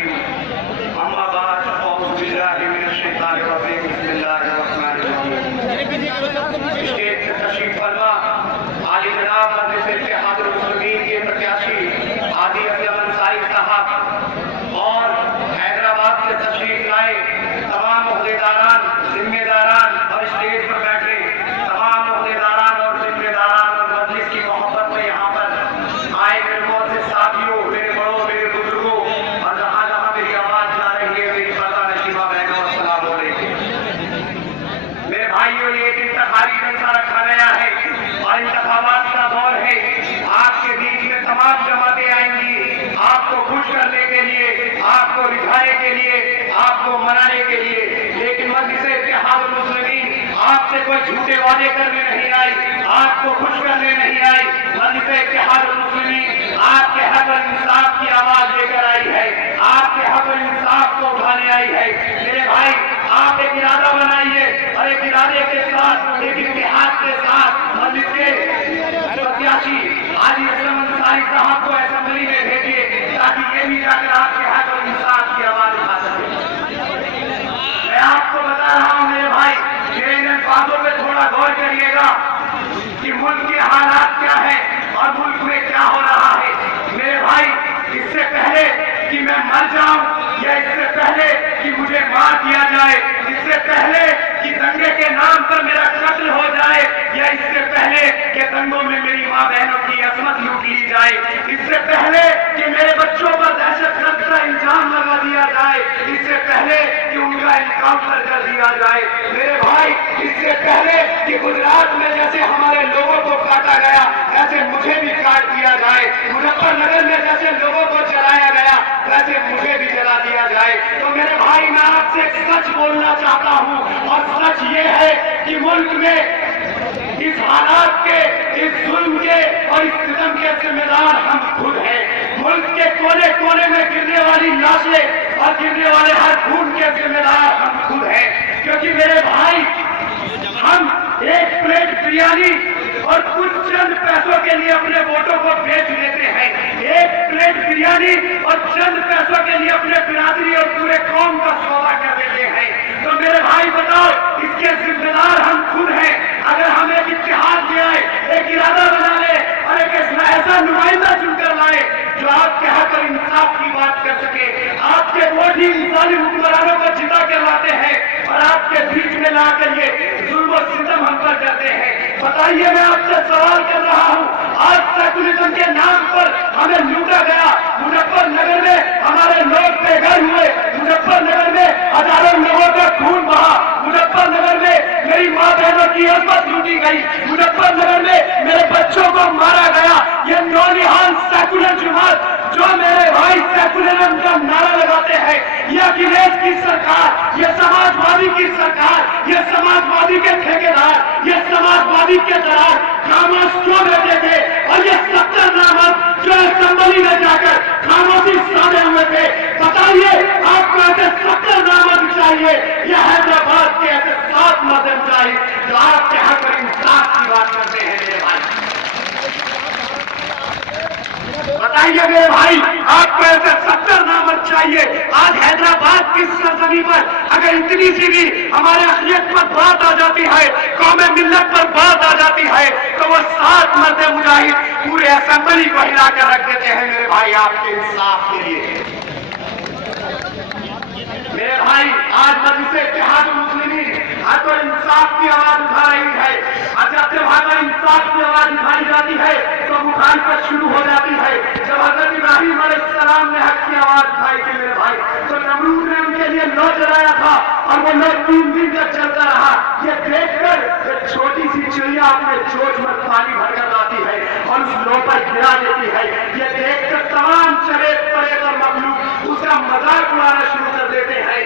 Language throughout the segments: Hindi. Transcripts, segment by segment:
अम्मा बाद औज़ु बिल्लाहि मिनश शैतानिर रजीम बिस्मिल्लाहिर रहमानिर रहीम। स्टेज पे तशरीफ फरमा आली जनाब मजलिस इत्तेहादुल मुस्लिमीन के प्रत्याशी हाजी असलम अंसारी साहब और हैदराबाद से तशरीफ लाए तमाम ओहदेदारान, जिम्मेदारान और स्टेज पर बैठे तमाम ओहदेदारान और जिम्मेदारान और मजलिस की मोहब्बत में यहाँ पर आए मेरे मोअज़्ज़िज़ साथियों, मेरे बड़ों, मेरे बुजुर्गों और जहाँ जहाँ मेरी आवाज जा रही है, मेरी पर्दा नशीबा बहनों, अस्सलाम वालेकुम। मेरे भाइयों, ये एक इंतखाबी जलसा रखा गया है और इंतखाबात का दौर है। आपके बीच में तमाम जमातें आएंगी आपको खुश करने के लिए, आपको रिझाने के लिए, आपको मनाने के लिए, लेकिन मजलिस इत्तेहादुल मुस्लिमीन आपसे कोई झूठे वादे करने नहीं आई, आपको खुश करने नहीं आई। मजलिस इत्तेहादुल मुस्लिमीन आपके हक और इंसाफ की आवाज लेकर आई है, आपके हक और इंसाफ को उठाने आई है। मेरे भाई, आप एक इरादा बनाइए और एक इरादे के साथ, एक इत्तेहाद के साथ मस्जिद के प्रत्याशी हाजी असलम अंसारी साहब को असेंबली में भेजिए ताकि ये भी जाकर आपके हक और इंसाफ की आवाज उठा सके। मैं आपको बता रहा हूं मेरे भाई, मेरे इन बातों पे थोड़ा गौर करिएगा कि मुल्क के हालात क्या है और मुल्क में क्या हो रहा है। मेरे भाई, इससे पहले कि मैं मर जाऊं या इससे पहले कि मुझे मार दिया जाए, इससे पहले कि दंगे के नाम पर मेरा कत्ल हो जाए या इससे पहले कि दंगों में मेरी माँ बहनों की असमत लूट ली जाए, इससे पहले कि मेरे बच्चों पर दहशतगर्द का इल्जाम लगा दिया जाए, इससे पहले कि उनका एनकाउंटर कर दिया जाए, मेरे भाई इससे पहले कि गुजरात में जैसे हमारे लोगों को काटा गया ऐसे मुझे भी काट दिया जाए, मुजफ्फरनगर में जैसे लोगों को जलाया गया वैसे मुझे भी जला दिया जाए, तो मेरे भाई मैं आपसे सच बोलना चाहता हूं और सच ये है कि मुल्क में इस हालात के, इस जुल्म के और इस सितम के जिम्मेदार हम खुद हैं। मुल्क के कोने कोने में गिरने वाली लाशें और गिरने वाले हर खून के जिम्मेदार हम खुद हैं, क्योंकि मेरे भाई हम एक प्लेट बिरयानी और कुछ चंद पैसों के लिए अपने वोटों को बेच देते हैं। एक प्लेट बिरयानी और चंद पैसों के लिए अपने बिरादरी और पूरे कौम का सौदा कर देते हैं। तो मेरे भाई बताओ, इसके जिम्मेदार हम खुद हैं। अगर हम एक इत्तेहाद ले आए, एक इरादा बना ले और एक ऐसा नुमाइंदा चुनकर लाए जो आपके हक और इंसाफ की बात कर सके, आपके वोट ही इंसानी हुक्मरानों को जिता कर लाते हैं और आपके बीच में लाकर ये जुल्म और सितम हम पर करते हैं। बताइए, मैं आपसे सवाल कर रहा हूं, आज सेकुलरिज्म के नाम पर हमें लूटा गया, मुजफ्फरनगर में हमारे लोग बेघर हुए, मुजफ्फरनगर में हजारों लोगों का खून बहा, मुजफ्फरनगर में मेरी माँ बहनों की इज्जत लूटी गई, मुजफ्फरनगर में मेरे बच्चों को मारा गया। ये नौनिहाल सेकुलर जमात जो मेरे भाई सेकुलरिज्म का नारा लगाते हैं, ये अखिलेश की सरकार, ये समाजवादी की सरकार, ये समाजवादी के ठेकेदार, ये समाजवादी के दरार खामोश क्यों बैठे थे और ये 70 नामक जो असेंबली में जाकर खामोशी साधे हुए थे। बताइए, आपको ऐसे 70 नामक चाहिए या हैदराबाद के ऐसे 7 मर्द चाहिए जो आपके हक और इंसाफ की बात करते हैं? मेरे भाई बताइए, मेरे भाई आपको ऐसे 70 नामक चाहिए? आज हैदराबाद की सरजमीन पर अगर इतनी सी भी हमारे अखियत पर बात आ जाती है, कौमे मिल्लत पर बात आ जाती है, तो वो 7 मर्द मुजाहिद पूरे असेंबली को हिला कर रख देते हैं मेरे भाई आपके इंसाफ के लिए। मेरे भाई, आज मजलिस इत्तेहादुल मुस्लिमीन हक और इंसाफ की आवाज उठा रही है। जब हक और इंसाफ की आवाज उठाई जाती है तो मुखालिफत शुरू हो जाती है। जब हजरत इब्राहिम अलैहिस्सलाम ने हक की आवाज उठाई थी मेरे भाई, तो नमरूद ने उनके लिए लौ जलाया था और वो लौ 3 दिन तक चलता रहा। ये देखकर एक छोटी सी चिड़िया अपने चोंच में पानी भरकर लाती है और उस लौ पर गिरा देती है। ये देखकर तमाम चले पड़े और मखलूक उसका मजाक उड़ाना शुरू कर देते हैं।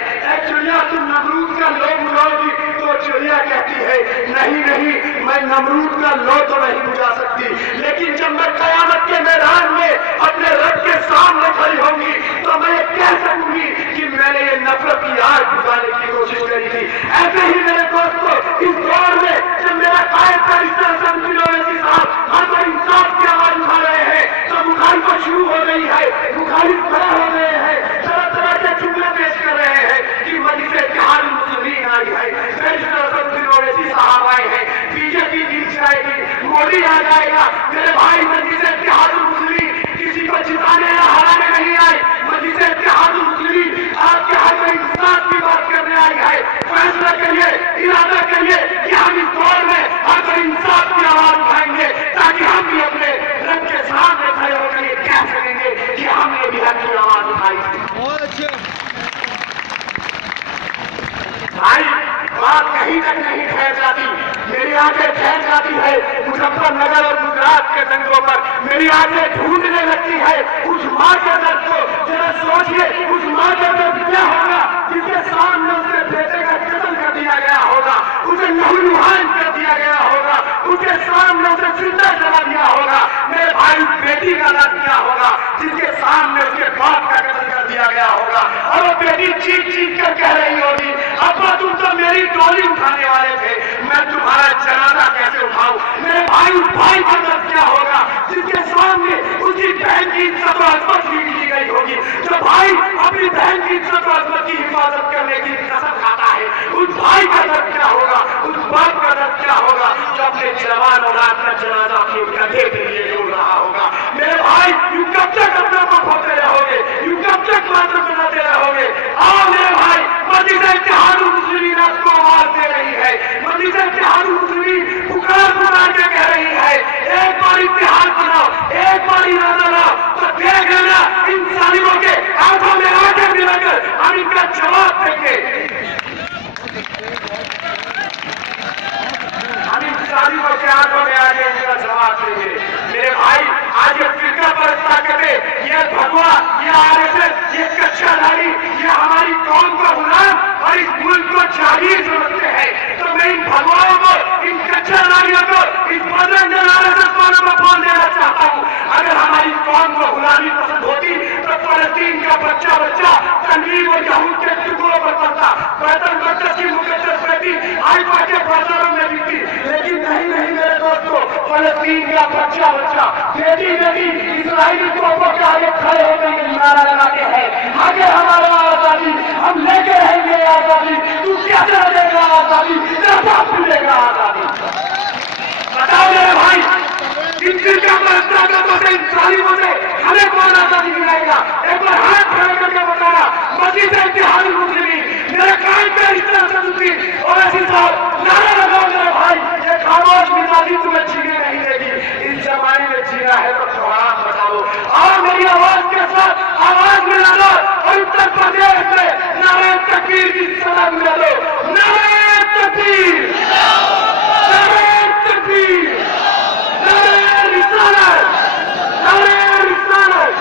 चिड़िया, तुम नमरूद का लो बुझाओगी? तो चिड़िया कहती है, नहीं नहीं, मैं नमरूद का लो तो नहीं बुझा सकती, लेकिन जब मैं कयामत के मैदान में अपने रब के सामने खड़ी होंगी तो मैं ये कह सकूंगी कि मैंने ये नफरत की आग बुझाने की कोशिश करी थी। ऐसे ही मेरे दोस्तों, इस दौर में जब मेरा कायद का इस तरह से साहब हर कोई इंसाफ की आवाज उठा रहे हैं तो मुखालिफत शुरू हो गई है, मुखालिफ खड़े हो गए हैं, तरह तरह जाएगा। मेरे भाई, मजलिस इत्तेहादुल मुस्लिमीन किसी को जिताने या हराने नहीं आई। मजलिस इत्तेहादुल मुस्लिमीन आपके हक में इंसाफ की बात करने आई है। फैसला करिए, इरादा करिए कि हम इस दौर में हक और इंसाफ की आवाज उठाएंगे, ताकि हम भी अपने रब के सामने खड़े होकर ये कह सकेंगे कि हमने भी हक की आवाज उठाई थी। बहुत अच्छे भाई, बात कहीं तक नहीं ठहर जाती, मेरी आंखें ठहर जाती है मुजफ्फरनगर और गुजरात के दंगों पर। मेरी आंखें ढूंढने लगती है उस माँ के दर्द को। जरा सोचिए, उस माँ का दर्द क्या होगा जिसके सामने उसके बेटे का कत्ल कर दिया गया होगा, उसे नहुलुहान कर दिया गया होगा, उसके सामने उसे जिंदा जला दिया होगा। मेरे भाई, उस बेटी का दर्द क्या होगा जिसके सामने उसके बाप का कत्ल कर दिया गया होगा, और वो बेटी चीख चीख कर कह रही होगी, अब्बा तुम तो मेरी डोली उठाने वाले थे, मैं तुम्हारा जनाजा कैसे उठाऊं। मेरे भाई, उस भाई का दर्द क्या होगा जिसके सामने उसकी बहन की इज्जत और अजमत छीन ली गई होगी। जो भाई अपनी बहन की इज्जत और अजमत की हिफाजत करने की कसम खाता है, उस भाई का दर्द क्या होगा, उस बाप का दर्द क्या होगा जो अपने जवान औलाद का जनाजा अपने कंधे के लिए जोड़ रहा होगा। मेरे भाई, यूं कब तक अपना को खोते रहोगे, यूं कब तक मात्र बनाते रहोगे। आओ मेरे भाई, मजलिस इत्तेहादुल मुस्लिमीन आपको आवाज दे रही है। मजलिस इत्तेहादुल मुस्लिमीन पुकार पुकार के कह रही है, एक बार इत्तेहाद बनाओ, एक बार इरादा लाओ, तो देख लेना इन जालिमों के आंखों में आंखें मिलाकर हम इनका जवाब देंगे। हम इन जालिमों के आंखों में आके इनका जवाब देंगे। मेरे भाई, आज ये फिरका परस्त ताकतें, ये भगवा, ये आरएसएस, ये कच्चाधारी, ये हमारी कौम का गुलाम और इस मुल्क को जागीर समझते हैं। तो मैं इन भगवाओं को, इन कच्चाधारियों को, इस बजरंग आरएसएस वालों को बोल देना चाहता हूँ, अगर हमारी कौम को गुलामी पसंद होती तो फलस्तीन का बच्चा बच्चा तनवीर और यहूद के टुकड़ों पर पड़ता, बैतुल मक़दस की मुक़द्दस बेटी हाइफा के बाजारों में बिकती। लेकिन नहीं नहीं मेरे दोस्तों, फलस्तीन का बच्चा बच्चा बेटी बेटी इस्राइली तोपों के आगे खड़े होकर ये नारा लगाते हैं, आगे हमारा आजादी, हम लेके रहेंगे आजादी, तू कैसे देगा आजादी, तेरा बाप मिलेगा आजादी। बताओ मेरे भाई, इन फिरका परस्त ताकतों से, इन जालिमों से हमें कौन आजादी दिलाएगा? एक बार हाथ खड़े करके बताना। मजलिस इत्तेहादुल मुस्लिमीन, मेरे कान पे इस तरह से सुनती और ऐसी साहब नारा लगाओ मेरे भाई, ये खामोश मिजाजी तुम्हें जीने नहीं देगी। इस जमाने में जीना है तो सुहाग बचाओ। और मेरी आवाज के साथ आवाज मिला दो और उत्तर प्रदेश में नारे तकबीर की सलाह मिला दो। नारे तकबीर, नारे तकबीर, नारे रिसालत, नारे रिसालत।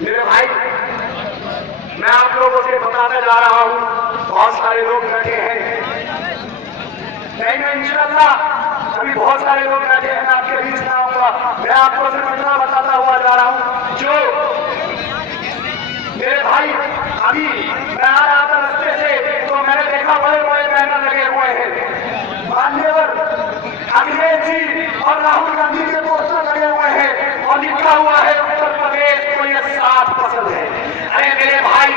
मेरे भाई, मैं आप लोगों से बताने जा रहा हूं, बहुत सारे लोग बैठे हैं, नहीं इंशाअल्लाह अभी बहुत सारे लोग बैठे हैं, मैं आपके बीच में आऊंगा। मैं आपको सिर्फ इतना बताता हुआ जा रहा हूं, जो मेरे भाई, अभी मैं आ रहा था रास्ते से तो मैंने देखा बड़े बड़े बैनर लगे हुए हैं, मान्यवर अखिलेश जी और राहुल गांधी के पोस्टर लगे हुए हैं और लिखा हुआ है उत्तर प्रदेश को ये साथ पसंद है। अरे मेरे भाई,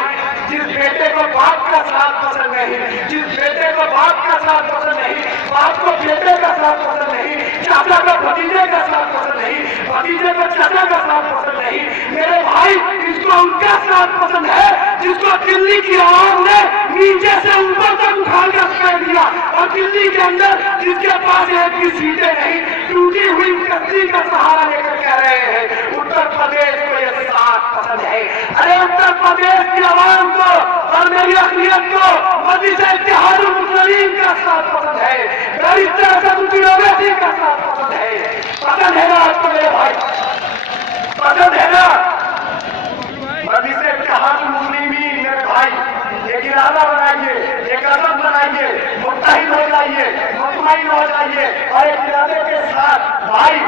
जिस बेटे को बाप का साथ पसंद नहीं, जिस बेटे को बाप का साथ पसंद नहीं, बाप को बेटे का साथ पसंद नहीं, चाचा को भतीजे का साथ पसंद नहीं, भतीजे को चाचा का साथ पसंद नहीं, मेरे भाई इसको उनका साथ पसंद है जिसको दिल्ली की आवाम ने नीचे से ऊपर तक उठाकर फेंक दिया, और दिल्ली के अंदर जिसके पास एक भी सीटें नहीं, टूटी हुई कश्ती का सहारा लेकर कह रहे हैं उत्तर प्रदेश को यह साथ पसंद है। अरे उत्तर प्रदेश की आवाम को और मेरी अक़लियत को मजलिस इत्तेहादुल मुस्लिमीन का साथ पसंद है, बैरिस्टर असदुद्दीन ओवैसी का साथ पसंद है। पसंद है ना आपको मेरे भाई, पसंद है ना? मजलिस इत्तेहादुल मुस्लिमीन मेरे भाई, एक इरादा बनाइए, एक अज़म बनाइए, मुत्तहिद हो जाइए, मुतमईन हो जाइए, और एक इरादे के साथ भाई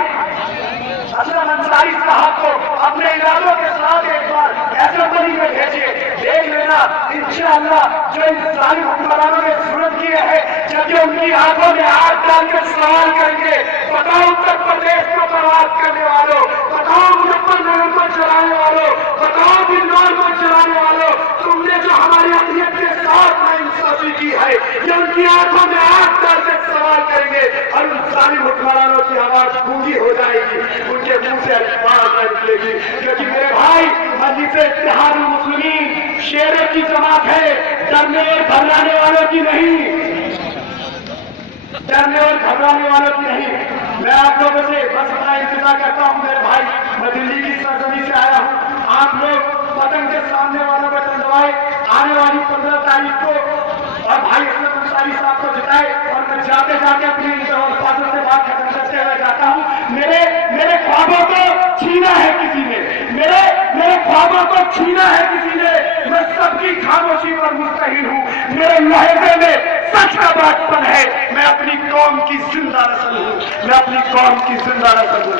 असलम अंसारी साहब को अपने इरादों के साथ एक बार असेंबली में भेजिए, देख लेना इंशाअल्लाह जो इन जालिम हुक्मरानों ने जुल्म किए हैं, जब ये उनकी आंखों में आग डालकर सवाल करेंगे, बताओ उत्तर प्रदेश को बर्बाद करने वालों, बताओ मुजफ्फरनगर को चलाने वालों, बताओ बिजनौर को चलाने वालों, तुमने जो हमारी अक़लियत के साथ नाइंसाफी की है, ये उनकी आंखों में आग डालकर सवाल करेंगे। जाएंगे और उन जालिम हुक्मरानों की आवाज गूंगी हो जाएगी, उनके मुंह से अल्फाज न निकलेगी। क्योंकि मेरे भाई, मजलिस इत्तेहादुल मुस्लिमीन शेरों की जमात है, डरने और घबराने वालों की नहीं, डरने और घबराने वालों की नहीं। मैं आप लोगों से बस इतना इंतजार करता हूँ मेरे भाई, मैं दिल्ली की सरजमी से आया हूँ। आप लोग पतंग के सामने वालों में टंडवाए, आने वाली 15 तारीख को और भाई असलम अंसारी साहब को जिताए। और मैं जाते जाते अपनी अल्फाजों से बात खत्म करते हुए जाता हूँ, मेरे ख्वाबों को छीना है किसी ने, मेरे ख्वाबों को छीना है किसी ने। मैं सबकी खामोशी पर मुस्तहिल हूँ, मेरे लहजे में सच का बातपन है। मैं अपनी कौम की जिंदा नस्ल हूँ, मैं अपनी कौम की जिंदा नस्ल हूँ।